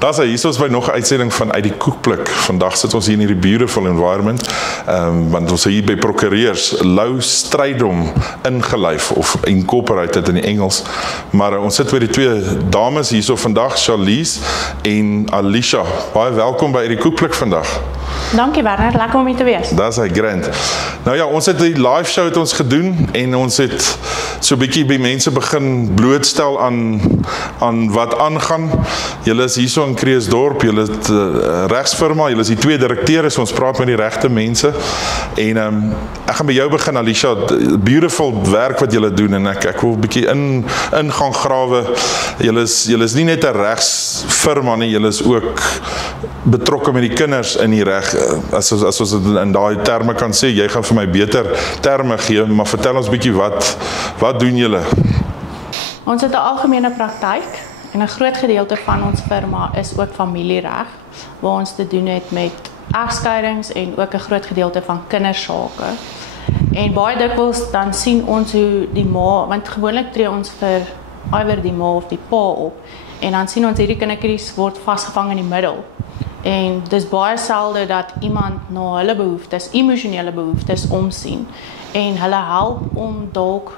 Daar is hier ons by nog 'n uitsending van Uit die Koekpluk. Vandag sit ons hier in hierdie beautiful environment, want ons is hier by prokureurs Lou Strydom ingelyf of incorporated in die Engels. Maar ons sit by die twee dames hierso vandag, Charlize en Alicia. Baie welkom by Uit die Koekpluk vandag. Dankie Werner, lekker om hier te wees. Dis hy grand. Nou ja, ons het die live show het ons gedoen en ons het so 'n bietjie by mense begin blootstel aan wat aangaan. Julle is hierso in Kreeusdorp, julle het regsfirma, julle is die twee direkteure, so ons praat met die regte mense. En ek gaan by jou begin, Alicia. Beautiful werk wat julle doen en ek wil 'n bietjie in gaan grawe. Julle is nie net 'n regsfirma nie, julle is ook betrokke met die kinders in die reg. As ons dit in daai terme kan sê, jy gaan vir my beter terme gee, maar vertel ons bietjie wat doen julle? Ons het 'n algemene praktyk en 'n groot gedeelte van ons firma is ook familiereg, waar ons te doen het met egskeidings en ook 'n groot gedeelte van kindersake. En baie dikwels dan sien ons hoe die ma, want gewoonlik tree ons vir iwer die ma of die pa op, en dan sien ons hierdie kindertjies word vasgevang in die middel. En dis baie selde dat iemand na hulle behoeftes, emosionele behoeftes omsien en hulle help om dalk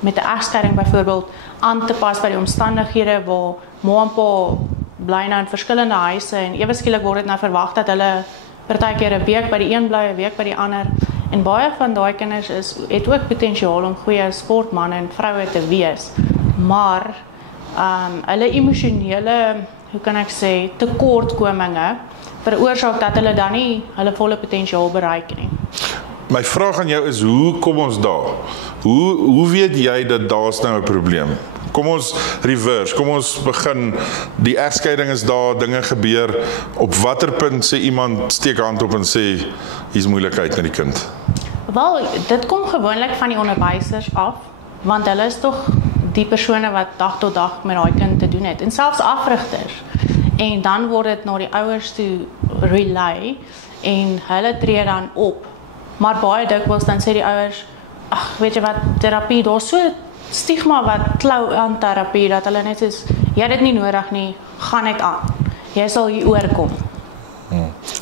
met 'n egskeiding byvoorbeeld aan te pas by die omstandighede waar ma en pa bly nou in verskillende huise en ewe skielik word dit nou verwag dat hulle partykeer 'n week by die een bly, 'n week by die ander. En baie van daai kinders het ook potensiaal om goeie sportmanne en vroue te wees. Maar hulle emosionele, hoe kan ek sê, tekortkominge veroorsaak dat hulle dan nie hulle volle potensiaal bereik nie. My vraag aan jou is, hoe kom ons daar? Hoe weet jy dat daar's nou 'n probleem? Kom ons reverse, kom ons begin, die egskeiding is daar, dinge gebeur, op watter punt sê iemand, steek hand op en sê, hier's moeilikheid met die kind? Wel, dit kom gewoonlik van die onderwysers af, want hulle is tog die persone wat dag tot dag met daai kind te doen het, en selfs afrigters. En dan word dit na die ouers toe relay, en hulle tree dan op. Maar baie dikwels dan sê die ouers, ag, weet jy wat, terapie, daar's so stigma wat klou aan terapie, dat hulle net sê, jy het dit nie nodig nie, gaan net aan. Jy sal hier oorkom.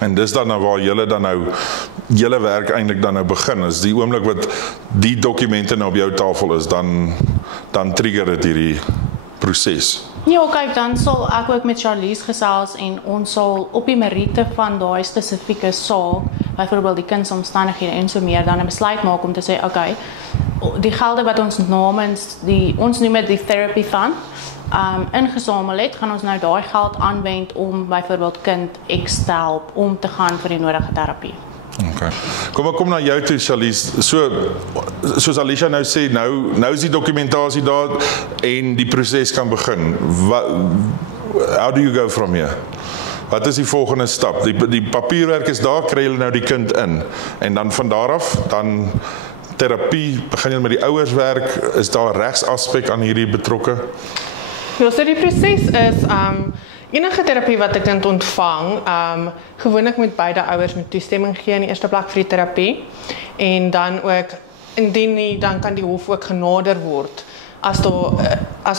En dis dan nou waar julle werk eintlik dan nou begin, is die oomblik wat die dokumente nou op jou tafel is, dan trigger dit hierdie proses. Ja, kyk, dan sal ek ook met Charlize gesels en ons sal op die meriete van daai spesifieke saak, byvoorbeeld die kindsomstandighede en so meer, dan 'n besluit maak om te sê, okay, die gelde wat ons namens ons noem dit die therapy fund, ingesamel het, gaan ons nou daai geld aanwend om byvoorbeeld kind X te help om te gaan vir die nodige terapie. Okay. Kom na jou toe, Charlize. Soos Alicia nou sê, nou is die dokumentasie daar en die proses kan begin. How do you go from here? Wat is die volgende stap? Die papierwerk is daar, kry julle nou die kind in. En dan van daar af, dan terapie, begin julle met die ouers werk, is daar 'n regsaspek aan hierdie betrokke? Ja, so die proses is, enige terapie wat 'n kind ontvang, gewoonlik moet beide ouers met toestemming gee in die eerste plek vir die terapie. En dan ook, indien nie, dan kan die hof ook genader word as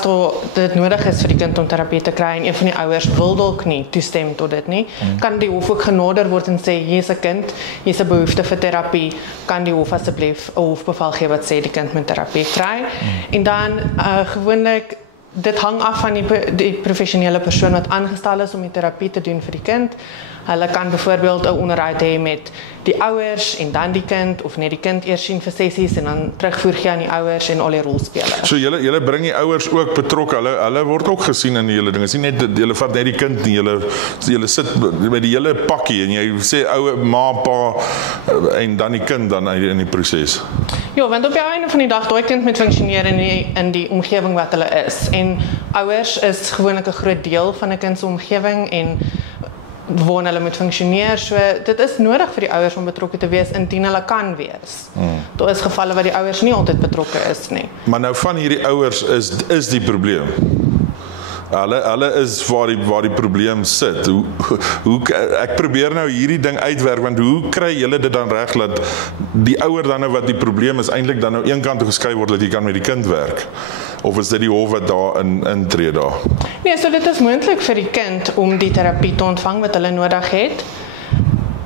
daar dit nodig is vir die kind om terapie te kry en een van die ouers wil dalk nie toestem tot dit nie, kan die hof ook genader word en sê, hier's 'n kind, hier's 'n behoefte vir terapie, kan die hof asseblief 'n hofbevel gee wat sê die kind moet terapie kry. En dan gewoonlik, dit hang af van die professionele persoon wat aangestel is om die terapie te doen vir die kind. Hulle kan byvoorbeeld 'n onderhoud hê met die ouers en dan die kind, of net die kind eers sien vir sessies en dan terugvoer gee aan die ouers en al die rolspelers. So julle bring die ouers ook betrokke, hulle word ook gesien in die hele ding. Dit is nie net, julle vat net die kind nie, julle sit met die hele pakkie en jy sê ouer, ma, pa en dan die kind dan in die proses. Ja, want op die einde van die dag, daai kind moet funksioneer in die omgewing wat hulle is. En ouers is gewoonlik 'n groot deel van 'n kind se omgewing en waarin hulle moet funksioneer. So dit is nodig vir die ouers om betrokke te wees indien hulle kan wees. Daar is gevalle waar die ouers nie altyd betrokke is nie. Maar nou van hierdie ouers is die probleem. Hulle is waar die probleem sit. Ek probeer nou hierdie ding uitwerk, want hoe kry julle dit dan reg dat die ouer dan nou wat die probleem is eintlik dan nou een kant toe geskryf word dat jy kan met die kind werk? Of is dit die hof wat daar intree daar? Nee, so dit is moontlik vir die kind om die terapie te ontvang wat hulle nodig het.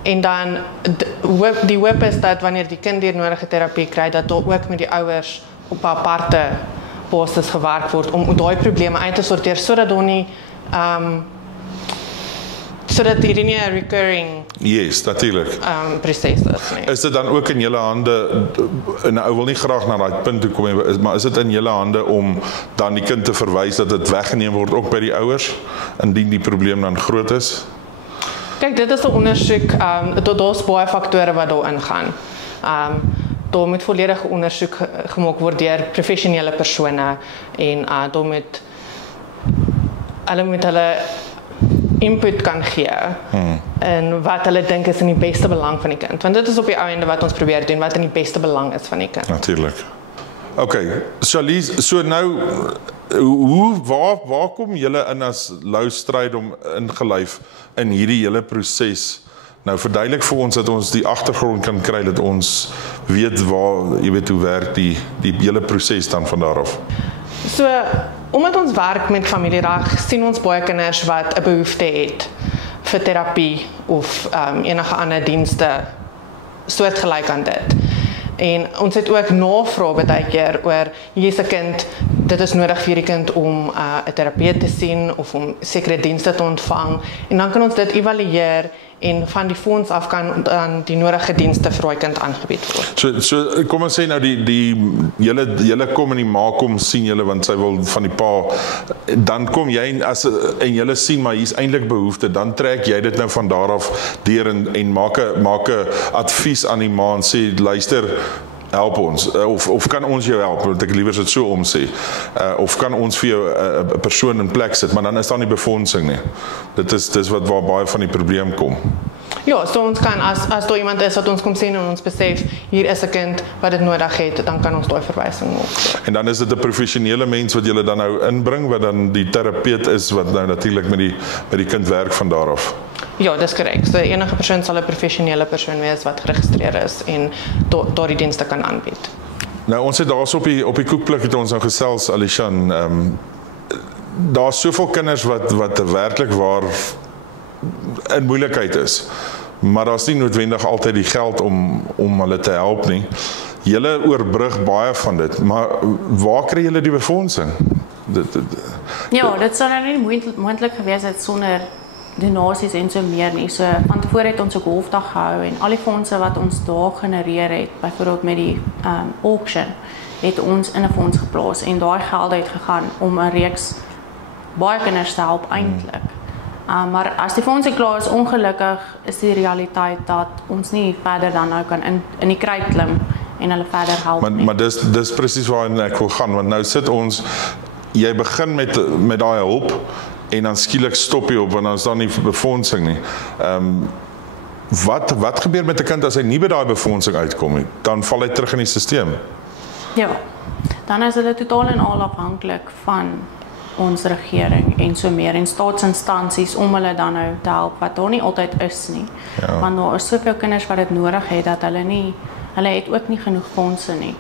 En dan die hoop is dat wanneer die kind die nodige terapie kry, dat daar ook met die ouers op 'n aparte basis gewerk word om daai probleme uit te sorteer sodat daar nie sodat hierdie nie 'n recurring Yes, natuurlik. proses is nie. Is dit dan ook in julle hande, en ou wil nie graag na daai punt toe kom nie, maar is dit in julle hande om dan die kind te verwys dat dit weggeneem word ook by die ouers indien die probleem dan groot is? Kyk, dit is 'n ondersoek, daar's baie faktore wat daarin gaan. Daar moet volledige ondersoek gemaak word deur professionele persone en daar moet hulle input kan gee en wat hulle dink is in die beste belang van die kind. Want dit is op die ou ende wat ons probeer doen, wat in die beste belang is van die kind. Natuurlik. Okay, Charlize, so nou, waar kom julle in as Lou Strydom ingelyf in hierdie hele proses? Nou verduidelik vir ons dat ons die agtergrond kan kry, dat ons weet waar, jy weet hoe werk die hele proses dan van daar af. So, omdat ons werk met familiereg, sien ons baie kinders wat 'n behoefte het vir terapie of enige ander dienste soortgelyk aan dit. En ons het ook navrae baie keer oor hier's 'n kind, dit is nodig vir die kind om 'n terapeut te sien of om sekere dienste te ontvang. En dan kan ons dit evalueer en van die fonds af kan dan die nodige dienste vir daai kind aangebied word. So kom ons sê nou julle kom en die ma kom sien julle want sy wil van die pa, dan kom jy en julle sien maar hier's eintlik behoefte, dan trek jy dit nou van daar af deur en maak 'n advies aan die ma en sê luister, help ons, of kan ons jou help, want ek liewer dit so omsê, of kan ons vir jou 'n persoon in plek sit, maar dan is daar nie befondsing nie. Dit is waar baie van die probleem kom. Ja, so ons kan, as daar iemand is wat ons kom sien en ons besef, hier is 'n kind wat dit nodig het, dan kan ons daai verwysing maak. En dan is dit 'n professionele mens wat julle dan nou inbring, wat dan die terapeut is, wat nou natuurlik met die kind werk van daar af. Ja, dis korrek. So enige persoon sal 'n professionele persoon wees wat geregistreer is en daardie dienste kan aanbied. Nou ons het daarso op die koekplek het ons nou gesels, Alishan, daar's soveel kinders wat werklik waar in moeilikheid is. Maar daar's nie noodwendig altyd die geld om hulle te help nie. Julle oorbrug baie van dit, maar waar kry julle die befondsing? Dit sou nou nie moontlik gewees het sonder donasies en so meer nie. So van tevore het ons 'n golfdag gehou en al die fondse wat ons daar genereer het, byvoorbeeld met die auction, het ons in 'n fonds geplaas en daai geld het gegaan om 'n reeks baie kinders te help eintlik. Maar as die fondse klaar is, ongelukkig is die realiteit dat ons nie verder dan nou kan in die kruit klim en hulle verder help nie. Maar dis presies waarheen ek wil gaan, want nou sit ons, jy begin met daai hulp en dan skielik stop jy op want dan is daar nie befondsing nie. Wat gebeur met 'n kind as hy nie by daai befondsing uitkom nie? Dan val hy terug in die stelsel. Ja. Dan is hulle totaal en al afhanklik van ons regering en so meer en staatsinstansies om hulle dan nou te help wat daar nie altyd is nie. Ja. Want daar is soveel kinders wat dit nodig het dat hulle het ook nie genoeg fondse nie.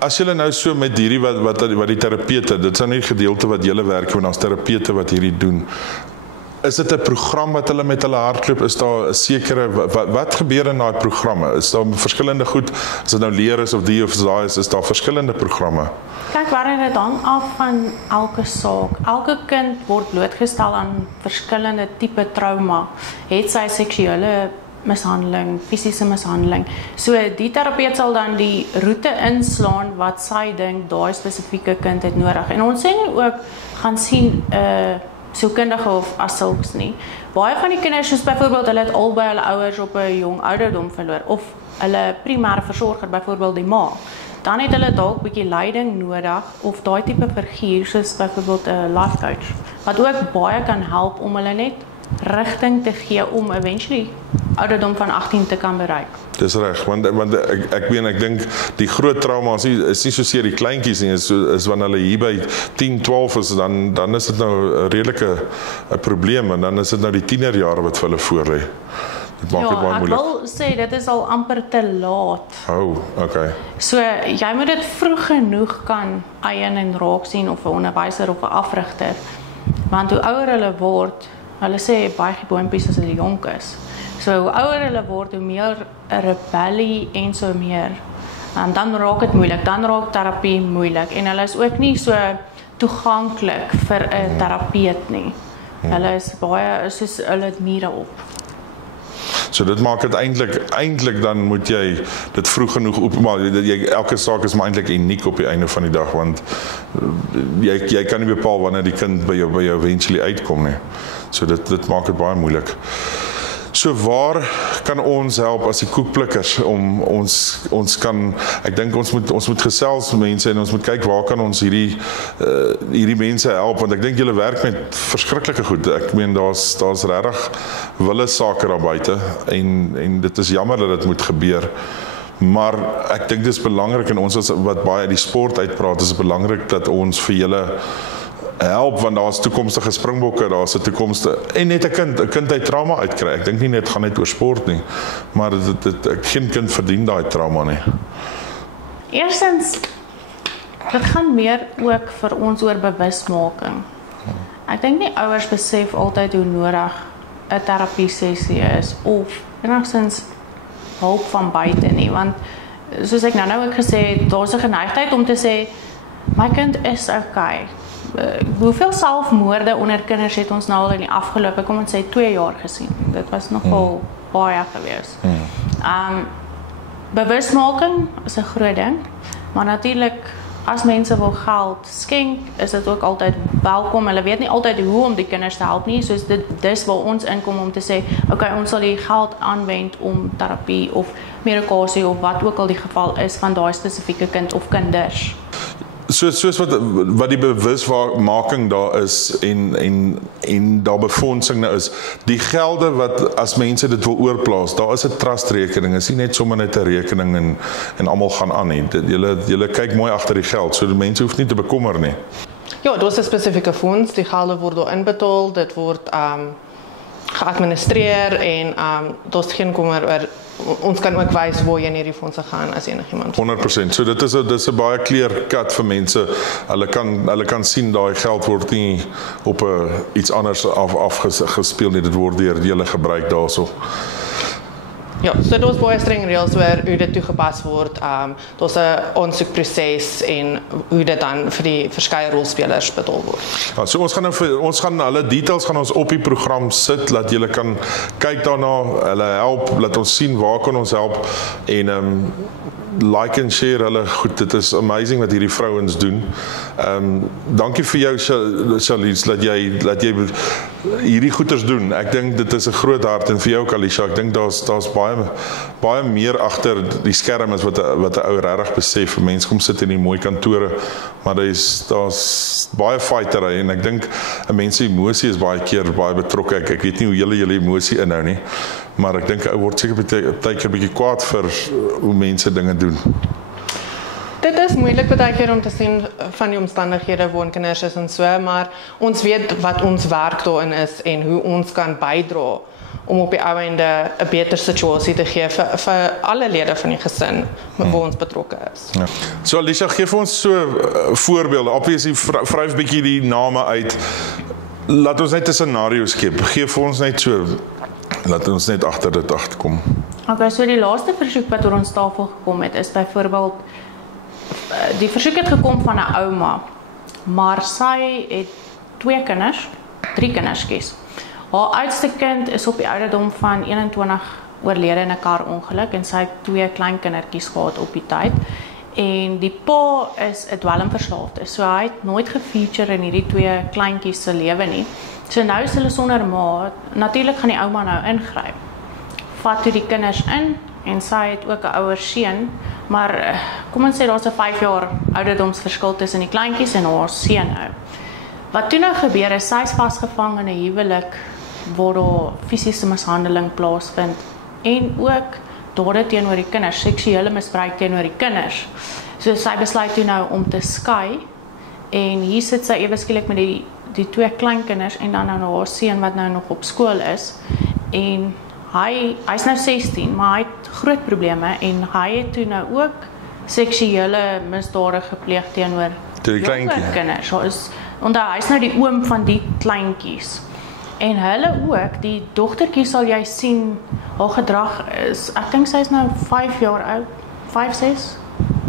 As julle nou so met hierdie wat die terapeute, dit is nou nie gedeelte wat julle werk en as terapeute wat hierdie doen. Is dit 'n program wat hulle met hulle hardloop? Is daar 'n sekere wat gebeur in daai programme? Is daar verskillende goed, as dit nou leer is of die of daai is daar verskillende programme? Kyk, waarin dit hang af van elke saak. Elke kind word blootgestel aan verskillende tipe trauma. Het sy seksuele mishandeling, fisiese mishandeling. So die terapeut sal dan die roete inslaan wat sy dink daai spesifieke kind het nodig. En ons sê nie ook gaan sien sielkundige of as sulks nie. Baie van die kinders, soos byvoorbeeld hulle het albei hulle ouers op 'n jong ouderdom verloor of hulle primêre versorger, byvoorbeeld die ma. Dan het hulle dalk 'n bietjie leiding nodig of daai tipe figuur soos byvoorbeeld 'n life coach wat ook baie kan help om hulle net rigting te gee om eventually ouderdom van 18 te kan bereik. Dis reg, want ek dink die groot trauma is nie soseer die kleintjies nie, is wanneer hulle hier by 10, 12 is, dan is dit nou 'n redelike 'n probleem, en dan is dit nou die tienerjare wat vir hulle voorlê. Dit maak dit baie ek moeilik. wil sê, dit is al amper te laat. Okay. So, jy moet dit vroeg genoeg kan eien en raak sien, of 'n onderwyser of 'n afrigter. Want hoe ouer hulle word, hulle sê baie boompies as hulle jonk is. So, hoe ouer hulle word, hoe meer 'n rebellie en so meer. En dan raak dit moeilik, dan raak terapie moeilik. En hulle is ook nie so toeganklik vir 'n terapeut nie. Hulle is baie, soos hulle het mure op. So dit maak dit eintlik dan moet jy dit vroeg genoeg oopmaak. Elke saak is maar eintlik uniek op die einde van die dag, want jy kan nie bepaal wanneer die kind by jou eventually uitkom nie. So dit maak dit baie moeilik. So waar kan ons help as die koekplikkers om ons kan, ek dink ons moet gesels met mense en ons moet kyk waar kan ons hierdie mense help, want ek dink julle werk met verskriklike goed. Ek meen daar's regtig wille sake daar buite en dit is jammer dat dit moet gebeur. Maar ek dink dit is belangrik, en ons wat baie uit die sport uitpraat, is belangrik dat ons vir julle help, want daar's toekomstige springbokke, daar's 'n toekomste, en net 'n kind uit trauma uitkry. Ek dink nie net gaan net oor sport nie, maar geen kind verdien daai trauma nie. Eerstens, dit gaan meer ook vir ons oor bewusmaking. Ek dink nie ouers besef altyd hoe nodig 'n terapie sessie is, of enigstens hulp van buite nie, want soos ek nou ook gesê het, daar's 'n geneigtheid om te sê, my kind is okay. Hoeveel selfmoorde onder kinders het ons nou al in die afgelope, kom ons sê 2 jaar gesien. Dit was nogal baie gewees. Bewusmaking is 'n groot ding, maar natuurlik as mense wil geld skenk, is dit ook altyd welkom. Hulle weet nie altyd hoe om die kinders te help nie, soos dis waar ons inkom om te sê, okay, ons sal die geld aanwend om terapie of medikasie of wat ook al die geval is van daai spesifieke kind of kinders. Soos wat die bewusmaking daar is en daar befondsing nou is, die gelde wat as mense dit wil oorplaas, daar is 'n trustrekening, is nie net sommer net 'n rekening en almal gaan aan nie. Julle kyk mooi agter die geld, so die mense hoef nie te bekommer nie. Ja, daar's 'n spesifieke fonds, die gelde word daar inbetaal, dit word geadministreer en daar's geen kommer oor. Ons kan ook wys waar jy in hierdie fondse gaan as enigiemand. 100%. So dit is 'n baie clear cut vir mense. Hulle kan sien daai geld word nie op iets anders afgespeel nie. Dit word deur julle gebruik daarso. Ja, so daar's baie streng reëls oor hoe dit toegepas word. Daar's 'n aansoekproses en hoe dit dan vir die verskeie rolspelers betaal word. Ja, so ons gaan hulle details gaan ons op die program sit, laat julle kan kyk daarna, hulle help, laat ons sien waar kan ons help en like en share hulle goed. Dit is amazing wat hierdie vrouens doen. Dankie vir jou Charlize dat jy hierdie goeders doen. Ek dink dit is 'n groot hart, en vir jou Kalisha, ek dink daar's baie meer agter die skerm as wat 'n ou regtig besef. Mense kom sit in die mooi kantore, maar daar's baie fighterry, en ek dink 'n mens se emosie is baie keer baie betrokke. Ek weet nie hoe julle emosie inhou nie, maar ek dink 'n ou word seker baie keer 'n bietjie kwaad vir hoe mense dinge doen. Dit is moeilik baie keer om te sien van die omstandighede waar kinders is en so, maar ons weet wat ons werk daarin is en hoe ons kan bydra om op die ou einde 'n beter situasie te gee vir alle lede van die gesin waar ons betrokke is. Ja. So Alicia, gee vir ons so voorbeelde. Obviously vryf bietjie die name uit. Laat ons net 'n scenario skep. Gee vir ons net so, laat ons net agter dit agterkom. Okay, so die laaste versoek wat oor ons tafel gekom het, is byvoorbeeld, die versoek het gekom van 'n ouma, maar sy het 3 kinders kies. Haar oudste kind is op die ouderdom van 21 oorlede in 'n karongeluk, en sy het 2 kleinkindertjies gehad op die tyd. En die pa is 'n dwelmverslaafde, so hy het nooit gefeature in hierdie 2 kleintjies se lewe nie. So nou is hulle sonder ma. Natuurlik gaan die ouma nou ingryp. Vat toe die kinders in, en sy het ook 'n ouer seun, maar kom ons sê daar's 'n 5 jaar ouderdomsverskil tussen die kleintjies en haar seun nou. Wat toe nou gebeur is, sy is vasgevang in 'n huwelik waar daar fisiese mishandeling plaasvind en ook dade teenoor die kinders, seksuele misbruik teenoor die kinders. So sy besluit toe nou om te skei en hier sit sy ewe skielik met die twee kleinkinders en dan nou haar seun wat nou nog op skool is en hy's nou 16, maar hy het groot probleme en hy het toe nou ook seksuele misdade gepleeg teenoor die kleintjie. kinders. Onthou, hy's nou die oom van die kleintjies. En hulle ook, die dogtertjie sal jy sien, haar gedrag is, ek dink sy is nou 5 jaar oud, 5, 6,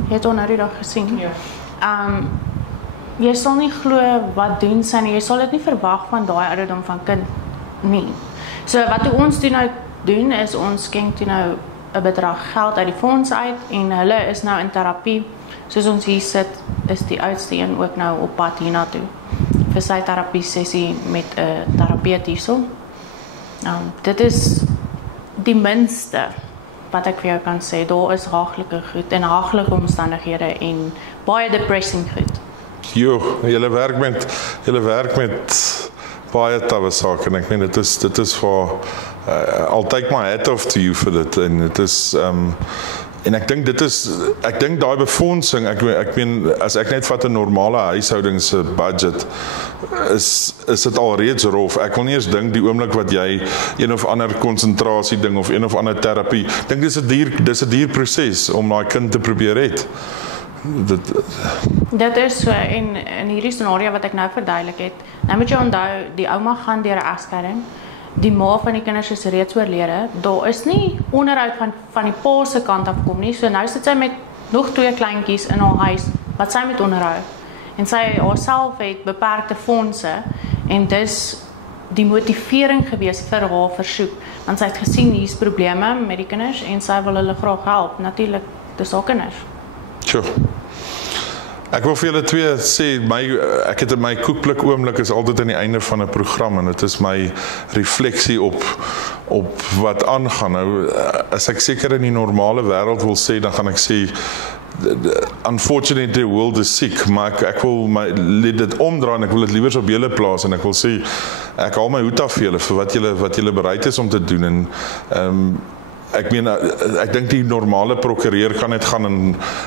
jy het haar nou die dag gesien. Ja. Jy sal nie glo wat doen sy nie, jy sal dit nie verwag van daai ouderdom van kind nie. So wat ons nou doen is, ons skenk toe nou 'n bedrag geld uit die fonds uit en hulle is nou in terapie. Soos ons hier sit, is die oudste een ook nou op pad hiernatoe vir sy terapie sessie met 'n terapeut hierso. Dit is die minste wat ek vir jou kan sê. Daar is haaglike goed en haaglike omstandighede en baie depressing goed. Jo, julle werk met baie tawe sake en ek meen dit is vir I'll take my hat off to you vir dit en dit is en ek dink daai befondsing, ek meen as ek net vat 'n normale huishouding se budget is dit alreeds rof. Ek wil nie eens dink die oomblik wat jy een of ander konsentrasie ding of een of ander terapie, dink dis 'n duur proses om daai kind te probeer red. Dit is so en in hierdie scenario wat ek nou verduidelik het. Nou moet jy onthou, die ouma gaan deur 'n egskeiding. Die ma van die kinders is reeds oorlede. Daar is nie onderhoud van die pa se kant af kom nie. So nou sit sy met nog 2 kleintjies in haar huis wat sy moet onderhou. En sy haarself het beperkte fondse en dis die motivering gewees vir haar versoek. Want sy het gesien hier's probleme met die kinders en sy wil hulle graag help. Natuurlik, dis haar kinders. Sure. Ek wil vir julle twee sê, ek het in my koekblik oomblik is altyd aan die einde van 'n program en dit is my refleksie op wat aangaan. Nou, as ek seker in die normale wêreld wil sê, dan gaan ek sê, unfortunately the world is sick, maar ek wil dit omdraai en ek wil dit liewer op julle plaas en ek wil sê, ek haal my hoed af vir julle vir wat julle bereid is om te doen en ek meen, ek dink die normale prokureur kan net gaan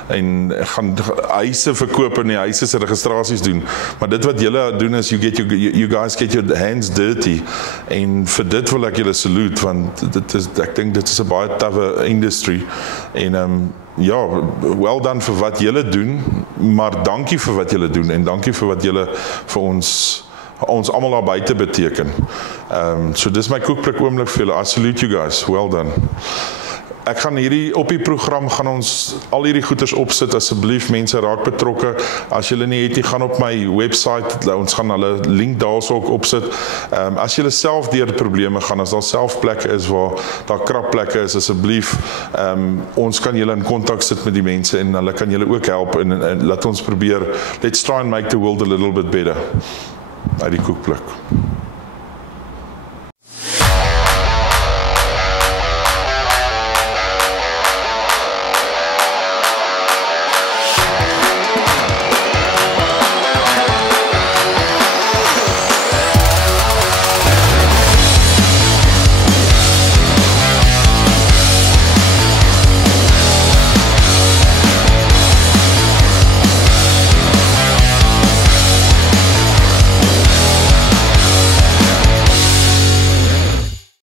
en gaan huise verkoop en die huise se registrasies doen. Maar dit wat julle doen is, you guys get your hands dirty. En vir dit wil ek julle salute, want ek dink dit is 'n baie tawwe industry. En ja, well done vir wat julle doen, maar dankie vir wat julle doen en dankie vir wat julle vir ons almal daar buite beteken. So dis my koekblik oomblik vir julle. I salute you guys. Well done. Ek gaan op die program gaan ons al hierdie goeders opsit. Asseblief mense raak betrokke. As julle nie het nie, gaan op my website. Ons gaan hulle link daarso ook opsit. As julle self deur probleme gaan, as daar self plekke is waar daar krap plekke is, asseblief ons kan julle in kontak sit met die mense en hulle kan julle ook help en laat ons probeer. Let's try and make the world a little bit better. Uit die koekblik.